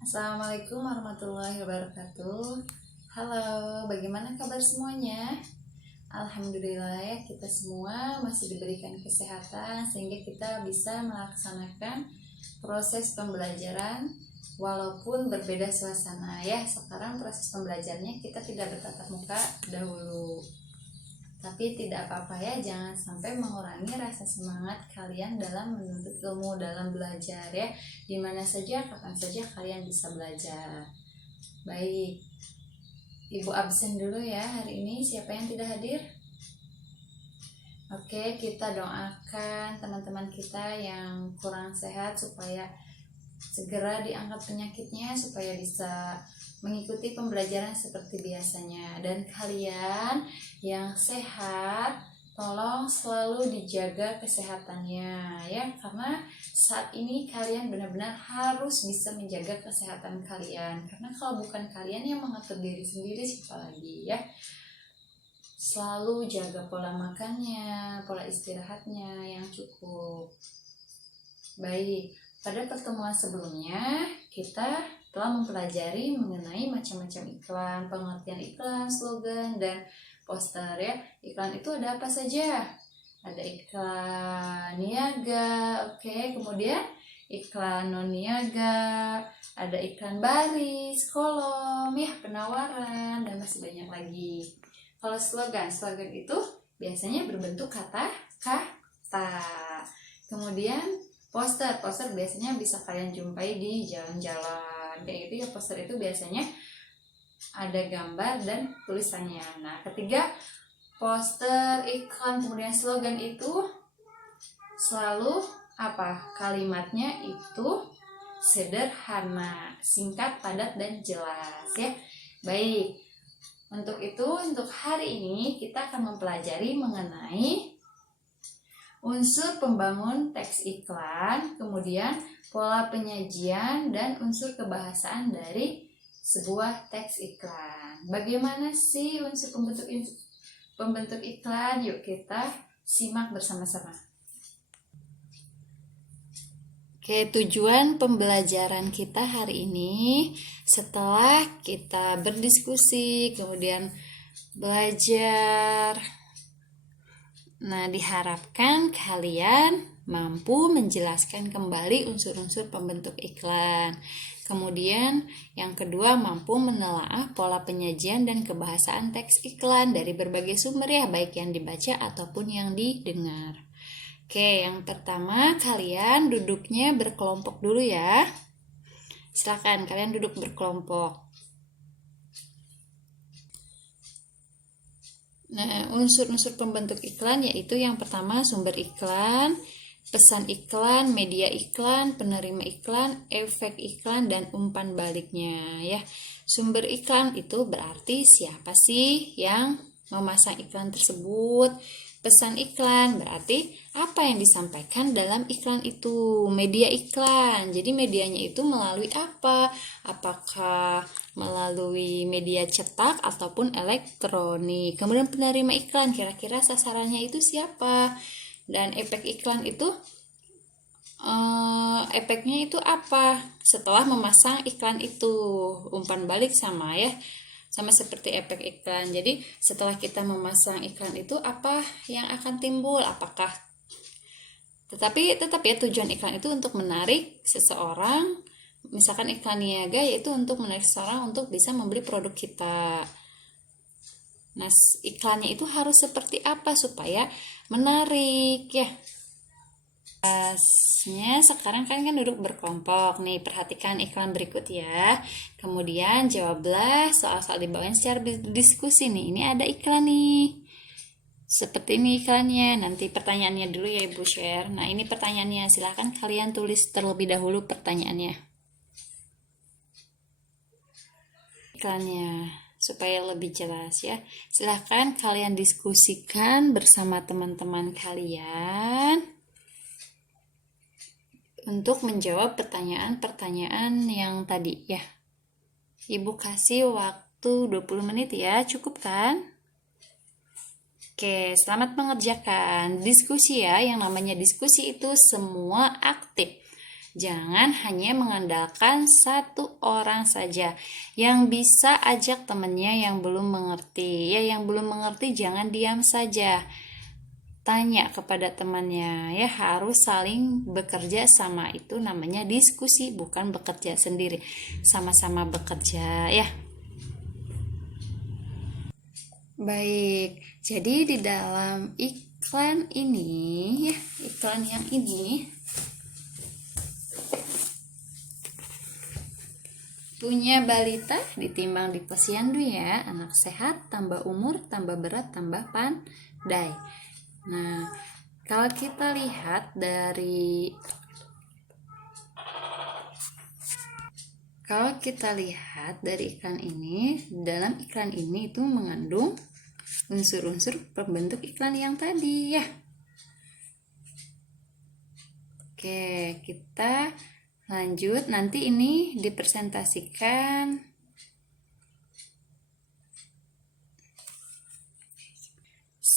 Assalamualaikum warahmatullahi wabarakatuh. Halo, bagaimana kabar semuanya? Alhamdulillah ya, kita semua masih diberikan kesehatan sehingga kita bisa melaksanakan proses pembelajaran walaupun berbeda suasana ya. Sekarang proses pembelajarannya kita tidak bertatap muka dahulu. Tapi tidak apa-apa ya, jangan sampai mengurangi rasa semangat kalian dalam menuntut ilmu, dalam belajar ya. Dimana saja, kapan saja kalian bisa belajar. Baik, Ibu absen dulu ya hari ini. Siapa yang tidak hadir? Oke, kita doakan teman-teman kita yang kurang sehat supaya segera diangkat penyakitnya, supaya bisa mengikuti pembelajaran seperti biasanya. Dan kalian yang sehat, tolong selalu dijaga kesehatannya ya, karena saat ini kalian benar-benar harus bisa menjaga kesehatan kalian, karena kalau bukan kalian yang mengatur diri sendiri, siapa lagi ya. Selalu jaga pola makannya, pola istirahatnya yang cukup. Baik, pada pertemuan sebelumnya kita telah mempelajari mengenai macam-macam iklan, pengertian iklan, slogan, dan poster ya. Iklan itu ada apa saja? Ada iklan niaga, oke, kemudian iklan non niaga, ada iklan baris, kolom, ya penawaran, dan masih banyak lagi. Kalau slogan itu biasanya berbentuk kata-kata. Kemudian poster biasanya bisa kalian jumpai di jalan-jalan kayak gitu ya. Poster itu biasanya ada gambar dan tulisannya. Nah, ketiga, poster, iklan, kemudian slogan itu selalu apa? Kalimatnya itu sederhana, singkat, padat, dan jelas ya. Baik, untuk hari ini kita akan mempelajari mengenai unsur pembangun teks iklan, kemudian pola penyajian, dan unsur kebahasaan dari sebuah teks iklan. Bagaimana sih unsur pembentuk iklan? Yuk kita simak bersama-sama. Oke, tujuan pembelajaran kita hari ini setelah kita berdiskusi, kemudian belajar. Nah, diharapkan kalian mampu menjelaskan kembali unsur-unsur pembentuk iklan. Kemudian yang kedua, mampu menelaah pola penyajian dan kebahasaan teks iklan dari berbagai sumber ya, baik yang dibaca ataupun yang didengar. Oke, yang pertama kalian duduknya berkelompok dulu ya. Silakan kalian duduk berkelompok. Nah, unsur-unsur pembentuk iklan yaitu yang pertama sumber iklan, pesan iklan, media iklan, penerima iklan, efek iklan, dan umpan baliknya ya. Sumber iklan itu berarti siapa sih yang memasang iklan tersebut. Pesan iklan berarti apa yang disampaikan dalam iklan itu. Media iklan, jadi medianya itu melalui apa? Apakah melalui media cetak ataupun elektronik. Kemudian penerima iklan, kira-kira sasarannya itu siapa? Dan efek iklan itu efeknya itu apa setelah memasang iklan itu. Umpan balik sama ya, sama seperti efek iklan. Jadi setelah kita memasang iklan itu apa yang akan timbul? Apakah tetap ya, tujuan iklan itu untuk menarik seseorang. Misalkan iklan niaga yaitu untuk menarik seseorang untuk bisa membeli produk kita. Nah, iklannya itu harus seperti apa supaya menarik ya. Sekarang kan duduk berkelompok nih, perhatikan iklan berikut ya. Kemudian jawablah soal-soal di bawahnya secara diskusi nih. Ini ada iklan nih. Seperti ini iklannya. Nanti pertanyaannya dulu ya Ibu share. Nah, ini pertanyaannya. Silahkan kalian tulis terlebih dahulu pertanyaannya. Iklannya supaya lebih jelas ya. Silahkan kalian diskusikan bersama teman-teman kalian untuk menjawab pertanyaan-pertanyaan yang tadi ya. Ibu kasih waktu 20 menit ya, cukup kan? Oke, selamat mengerjakan diskusi ya. Yang namanya diskusi itu semua aktif. Jangan hanya mengandalkan satu orang saja. Yang bisa ajak temannya yang belum mengerti. Ya, yang belum mengerti jangan diam saja. Tanya kepada temannya, ya, harus saling bekerja sama, itu namanya diskusi, bukan bekerja sendiri, sama-sama bekerja, ya. Baik, jadi di dalam iklan ini, ya, iklan yang ini punya balita ditimbang di posyandu, ya, anak sehat tambah umur tambah berat tambah pandai. Nah, kalau kita lihat dari iklan ini, dalam iklan ini itu mengandung unsur-unsur pembentuk iklan yang tadi, ya. Oke, kita lanjut. Nanti ini dipresentasikan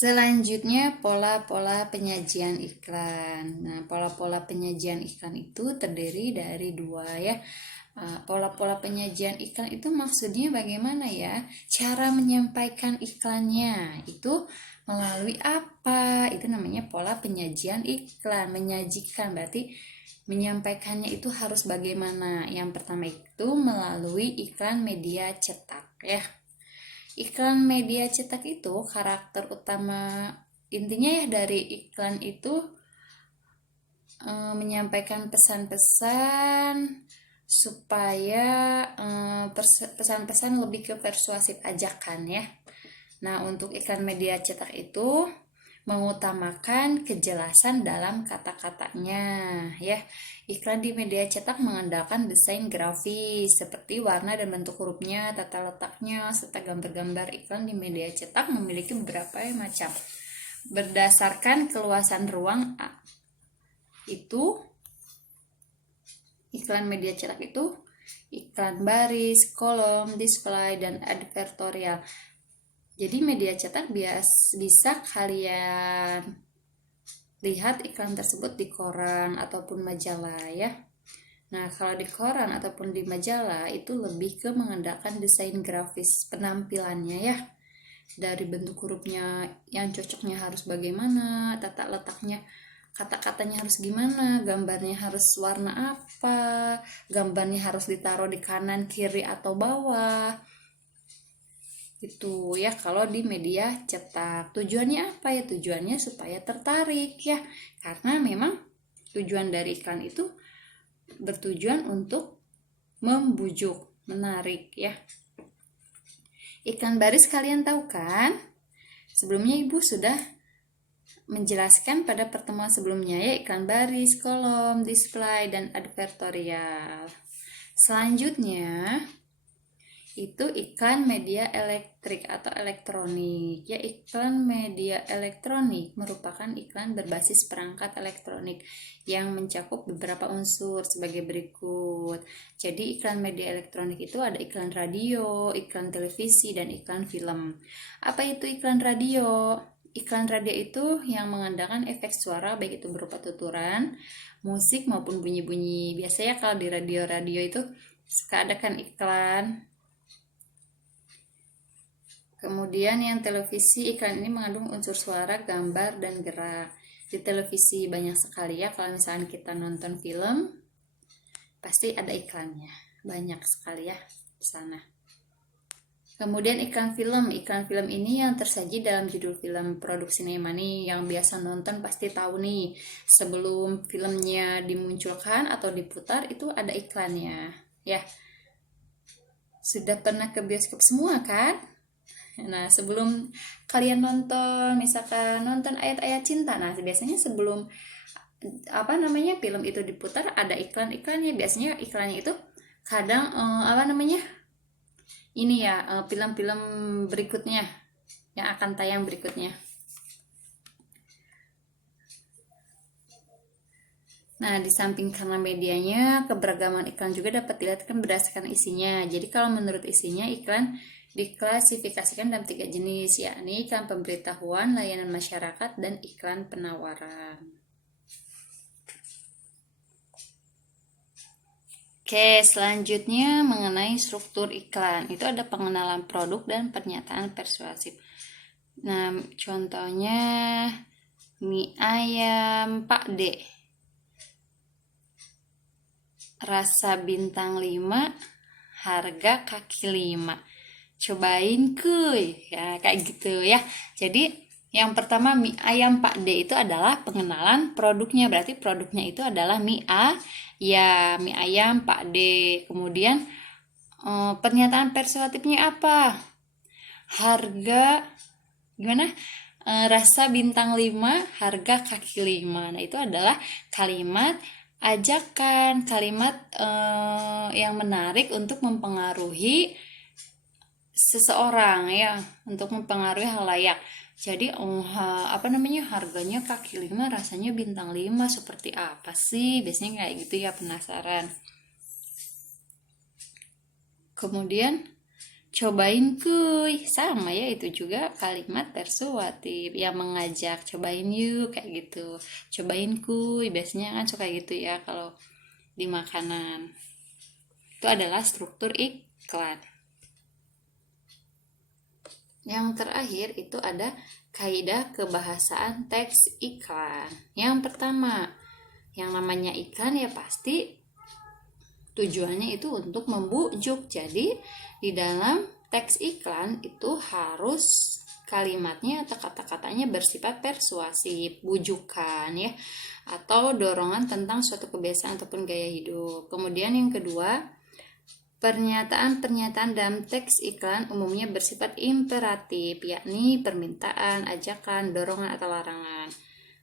selanjutnya pola-pola penyajian iklan. Nah, pola-pola penyajian iklan itu terdiri dari dua, ya. Pola-pola penyajian iklan itu maksudnya bagaimana, ya? Cara menyampaikan iklannya itu melalui apa? Itu namanya pola penyajian iklan. Menyajikan berarti menyampaikannya itu harus bagaimana? Yang pertama itu melalui iklan media cetak, ya. Iklan media cetak itu karakter utama intinya, ya, dari iklan itu menyampaikan pesan-pesan supaya pesan-pesan lebih ke persuasif ajakan, ya. Nah, untuk iklan media cetak itu mengutamakan kejelasan dalam kata-katanya, ya. Iklan di media cetak mengandalkan desain grafis seperti warna dan bentuk hurufnya, tata letaknya, serta gambar-gambar. Iklan di media cetak memiliki beberapa macam. Berdasarkan keluasan ruang itu, iklan media cetak itu iklan baris, kolom, display, dan advertorial. Jadi media cetak bisa kalian lihat iklan tersebut di koran ataupun majalah, ya. Nah, kalau di koran ataupun di majalah itu lebih ke mengandalkan desain grafis penampilannya, ya. Dari bentuk hurufnya yang cocoknya harus bagaimana, tata letaknya, kata-katanya harus gimana, gambarnya harus warna apa, gambarnya harus ditaruh di kanan, kiri, atau bawah. Itu, ya, kalau di media cetak. Tujuannya apa, ya? Tujuannya supaya tertarik, ya. Karena memang tujuan dari iklan itu bertujuan untuk membujuk, menarik, ya. Iklan baris kalian tahu kan? Sebelumnya Ibu sudah menjelaskan pada pertemuan sebelumnya, ya, iklan baris, kolom, display, dan advertorial. Selanjutnya itu iklan media elektrik atau elektronik, ya. Iklan media elektronik merupakan iklan berbasis perangkat elektronik yang mencakup beberapa unsur sebagai berikut. Jadi iklan media elektronik itu ada iklan radio, iklan televisi, dan iklan film. Apa itu iklan radio? Iklan radio itu yang mengandalkan efek suara, baik itu berupa tuturan, musik, maupun bunyi-bunyi. Biasanya kalau di radio-radio itu suka ada kan iklan. Kemudian yang televisi, iklan ini mengandung unsur suara, gambar, dan gerak. Di televisi banyak sekali, ya. Kalau misalnya kita nonton film, pasti ada iklannya. Banyak sekali, ya, di sana. Kemudian iklan film. Iklan film ini yang tersaji dalam judul film produk sinema nih, yang biasa nonton pasti tahu nih. Sebelum filmnya dimunculkan atau diputar, itu ada iklannya, ya. Sudah pernah ke bioskop semua kan? Nah, sebelum kalian nonton, misalkan nonton Ayat-Ayat Cinta, nah biasanya sebelum film itu diputar ada iklan-iklannya. Biasanya iklannya itu kadang ini, ya, film-film berikutnya yang akan tayang berikutnya. Nah, di samping karena medianya, keberagaman iklan juga dapat dilihat berdasarkan isinya. Jadi kalau menurut isinya, iklan diklasifikasikan dalam 3 jenis, yakni iklan pemberitahuan, layanan masyarakat, dan iklan penawaran. Oke, selanjutnya mengenai struktur iklan. Itu ada pengenalan produk dan pernyataan persuasif. Nah, contohnya mie ayam Pak D. Rasa bintang 5, harga kaki 5. Cobain kuy. Ya, kayak gitu ya. Jadi, yang pertama mie ayam Pak D itu adalah pengenalan produknya. Berarti produknya itu adalah mie ayam Pak D. Kemudian pernyataan persuasifnya apa? Harga gimana? Rasa bintang 5, harga kaki 5. Nah, itu adalah kalimat ajakan, kalimat yang menarik untuk mempengaruhi seseorang ya, untuk mempengaruhi halayak. Jadi harganya kaki 5, rasanya bintang 5, seperti apa sih? Biasanya kayak gitu ya, penasaran. Kemudian cobain kuy, sama ya, itu juga kalimat persuasif yang mengajak, cobain yuk, kayak gitu. Cobain kuy, biasanya kan suka gitu ya kalau di makanan. Itu adalah struktur iklan. Yang terakhir itu ada kaidah kebahasaan teks iklan. Yang pertama, yang namanya iklan ya pasti tujuannya itu untuk membujuk. Jadi di dalam teks iklan itu harus kalimatnya atau kata-katanya bersifat persuasif, bujukan ya, atau dorongan tentang suatu kebiasaan ataupun gaya hidup. Kemudian yang kedua, pernyataan-pernyataan dalam teks iklan umumnya bersifat imperatif, yakni permintaan, ajakan, dorongan atau larangan.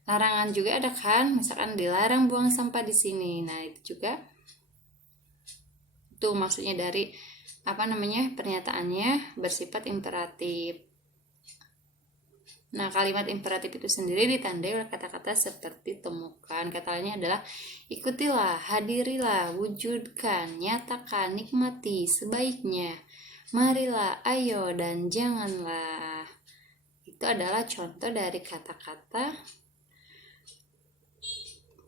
Larangan juga ada kan, misalkan dilarang buang sampah di sini. Nah, itu juga itu maksudnya dari pernyataannya bersifat imperatif. Nah, kalimat imperatif itu sendiri ditandai oleh kata-kata seperti temukan. Kata lainnya adalah ikutilah, hadirilah, wujudkan, nyatakan, nikmati, sebaiknya, marilah, ayo, dan janganlah. Itu adalah contoh dari kata-kata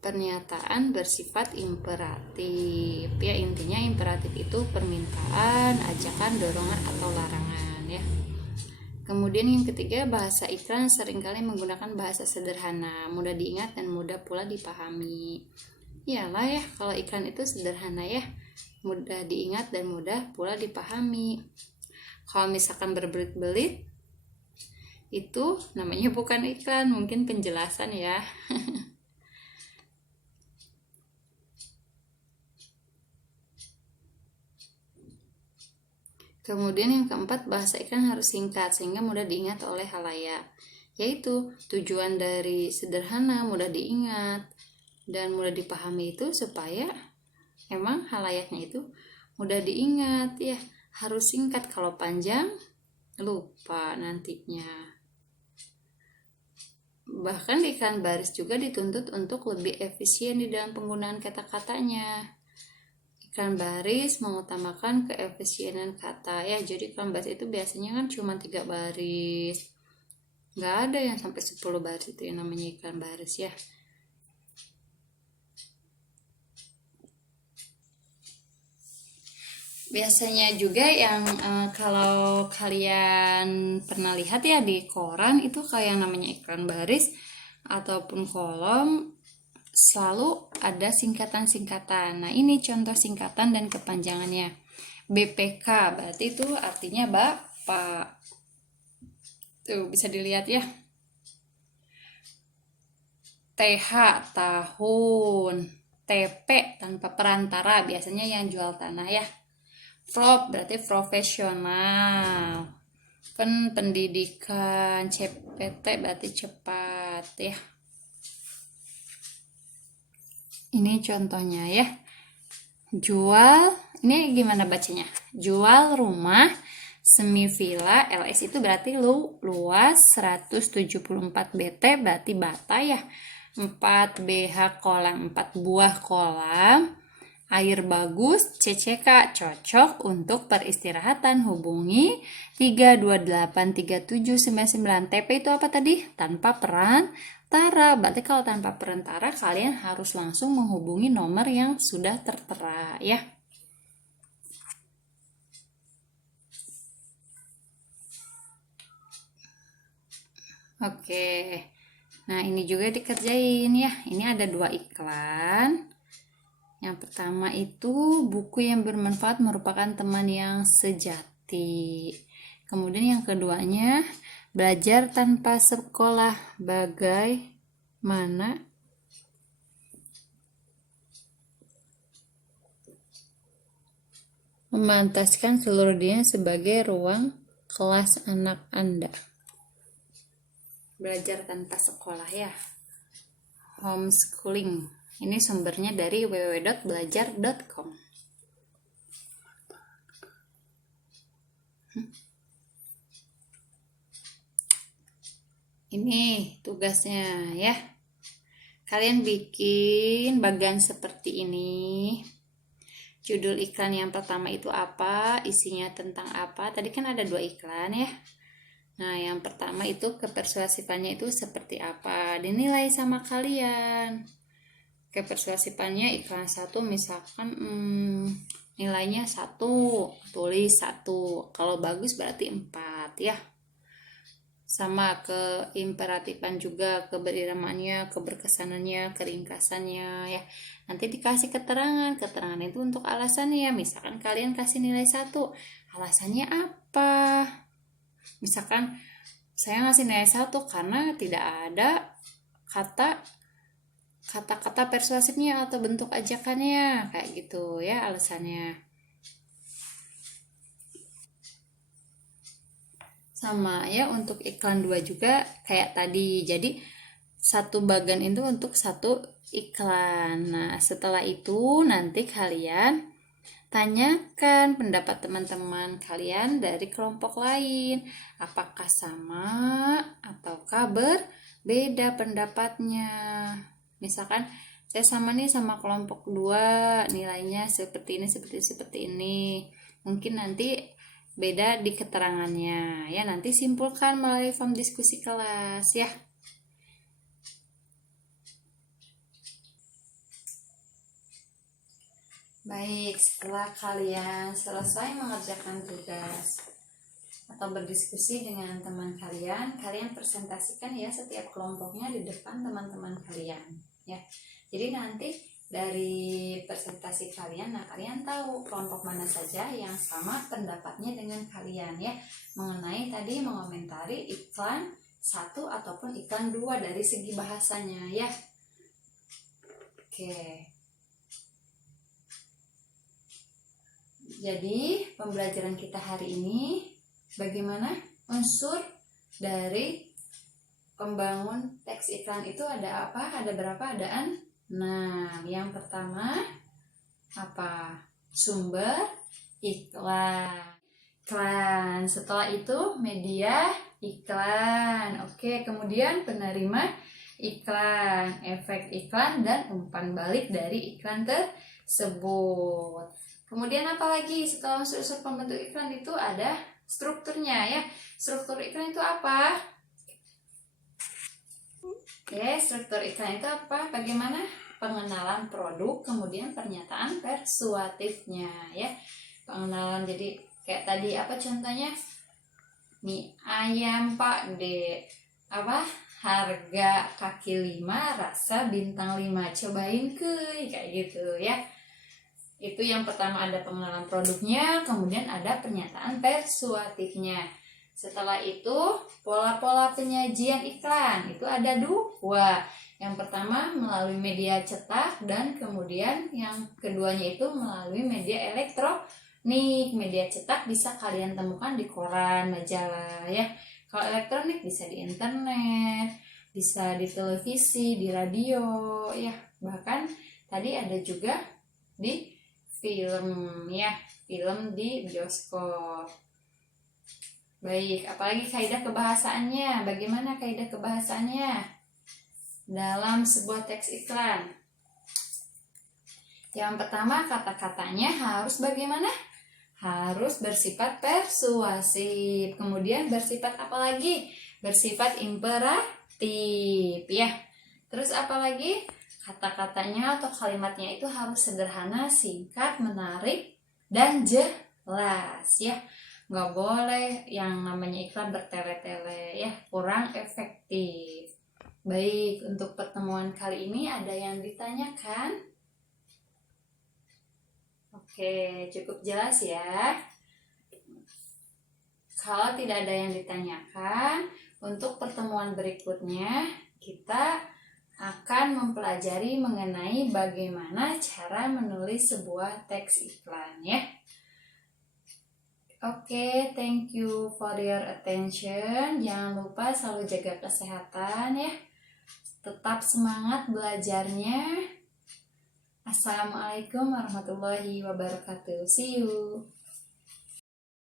pernyataan bersifat imperatif ya. Intinya imperatif itu permintaan, ajakan, dorongan atau larangan ya. Kemudian yang ketiga, bahasa iklan seringkali menggunakan bahasa sederhana, mudah diingat dan mudah pula dipahami. Iyalah ya, kalau iklan itu sederhana ya, mudah diingat dan mudah pula dipahami. Kalau misalkan berbelit-belit, itu namanya bukan iklan, mungkin penjelasan ya. Kemudian yang keempat, bahasa iklan harus singkat sehingga mudah diingat oleh halayak. Yaitu tujuan dari sederhana, mudah diingat, dan mudah dipahami itu supaya emang halayaknya itu mudah diingat ya. Harus singkat, kalau panjang lupa nantinya. Bahkan iklan baris juga dituntut untuk lebih efisien di dalam penggunaan kata-katanya. Iklan baris mengutamakan keefisienan kata ya. Jadi iklan baris itu biasanya kan cuma 3 baris, nggak ada yang sampai 10 baris, itu yang namanya iklan baris ya. Biasanya juga yang kalau kalian pernah lihat ya di koran itu kayak yang namanya iklan baris ataupun kolom selalu ada singkatan-singkatan. Nah, ini contoh singkatan dan kepanjangannya. BPK berarti itu artinya Bapak. Tuh, bisa dilihat ya. TH tahun, TP tanpa perantara, biasanya yang jual tanah ya. Prop berarti profesional. Pendidikan, CPT berarti cepat ya. Ini contohnya ya. Jual, ini gimana bacanya? Jual rumah semi villa LS itu berarti luas 174 BT berarti bata ya. 4 BH kolam, 4 buah kolam. Air bagus, CCK cocok untuk peristirahatan. Hubungi 3283799. TP itu apa tadi? Tanpa perantara. Berarti kalau tanpa perantara kalian harus langsung menghubungi nomor yang sudah tertera ya. Oke. Nah, ini juga dikerjain ya. Ini ada 2 iklan. Yang pertama itu buku yang bermanfaat merupakan teman yang sejati. Kemudian yang keduanya belajar tanpa sekolah bagaimana memantaskan seluruh dunia sebagai ruang kelas anak Anda. Belajar tanpa sekolah ya. Homeschooling. Ini sumbernya dari www.belajar.com. Ini tugasnya ya. Kalian bikin bagan seperti ini. Judul iklan yang pertama itu apa, isinya tentang apa. Tadi kan ada 2 iklan ya. Nah, yang pertama itu kepersuasifannya itu seperti apa, dinilai sama kalian. Kepersuasifannya iklan 1 misalkan nilainya 1, tulis 1. Kalau bagus berarti 4 ya. Sama keimperatifan juga, keberiramaannya, keberkesanannya, keringkasannya ya. Nanti dikasih keterangan itu untuk alasannya. Misalkan kalian kasih nilai 1, alasannya apa? Misalkan saya ngasih nilai 1 karena tidak ada kata-kata persuasifnya atau bentuk ajakannya, kayak gitu ya alasannya. Sama ya untuk iklan 2 juga kayak tadi. Jadi satu bagan itu untuk satu iklan. Nah, setelah itu nanti kalian tanyakan pendapat teman-teman kalian dari kelompok lain. Apakah sama ataukah berbeda pendapatnya. Misalkan saya sama nih sama kelompok 2, nilainya seperti ini. Mungkin nanti beda di keterangannya ya, nanti simpulkan melalui form diskusi kelas ya. Baik, setelah kalian selesai mengerjakan tugas atau berdiskusi dengan teman kalian, kalian presentasikan ya setiap kelompoknya di depan teman-teman kalian ya. Jadi nanti dari presentasi kalian, nah kalian tahu kelompok mana saja yang sama pendapatnya dengan kalian ya, mengenai tadi mengomentari iklan 1 ataupun iklan 2 dari segi bahasanya ya. Oke. Jadi pembelajaran kita hari ini bagaimana unsur dari pembangun teks iklan itu ada apa? Ada berapa? Ada 6. Yang pertama apa? Sumber iklan. Setelah itu media iklan. Oke, kemudian penerima iklan, efek iklan, dan umpan balik dari iklan tersebut. Kemudian apa lagi setelah unsur-unsur pembentuk iklan itu ada strukturnya ya. Struktur iklan itu apa? Oke, struktur iklan itu apa? Bagaimana? Pengenalan produk, kemudian pernyataan persuasifnya ya. Pengenalan, jadi kayak tadi apa contohnya? Mie ayam Pak De, apa? Harga kaki 5, rasa bintang 5. Cobain kayak gitu ya. Itu yang pertama, ada pengenalan produknya, kemudian ada pernyataan persuasifnya. Setelah itu pola-pola penyajian iklan itu ada 2. Yang pertama melalui media cetak, dan kemudian yang keduanya itu melalui media elektronik. Media cetak bisa kalian temukan di koran, majalah ya. Kalau elektronik bisa di internet, bisa di televisi, di radio ya. Bahkan tadi ada juga di film ya, film di bioskop. Baik, apalagi kaidah kebahasaannya? Bagaimana kaidah kebahasaannya dalam sebuah teks iklan? Yang pertama, kata-katanya harus bagaimana? Harus bersifat persuasif. Kemudian bersifat apa lagi? Bersifat imperatif ya. Terus apa lagi? Kata-katanya atau kalimatnya itu harus sederhana, singkat, menarik, dan jelas ya. Nggak boleh yang namanya iklan bertele-tele ya, kurang efektif. Baik, untuk pertemuan kali ini ada yang ditanyakan? Oke, cukup jelas ya. Kalau tidak ada yang ditanyakan, untuk pertemuan berikutnya kita akan mempelajari mengenai bagaimana cara menulis sebuah teks iklan ya. Oke, thank you for your attention. Jangan lupa selalu jaga kesehatan ya. Tetap semangat belajarnya. Assalamualaikum warahmatullahi wabarakatuh. See you.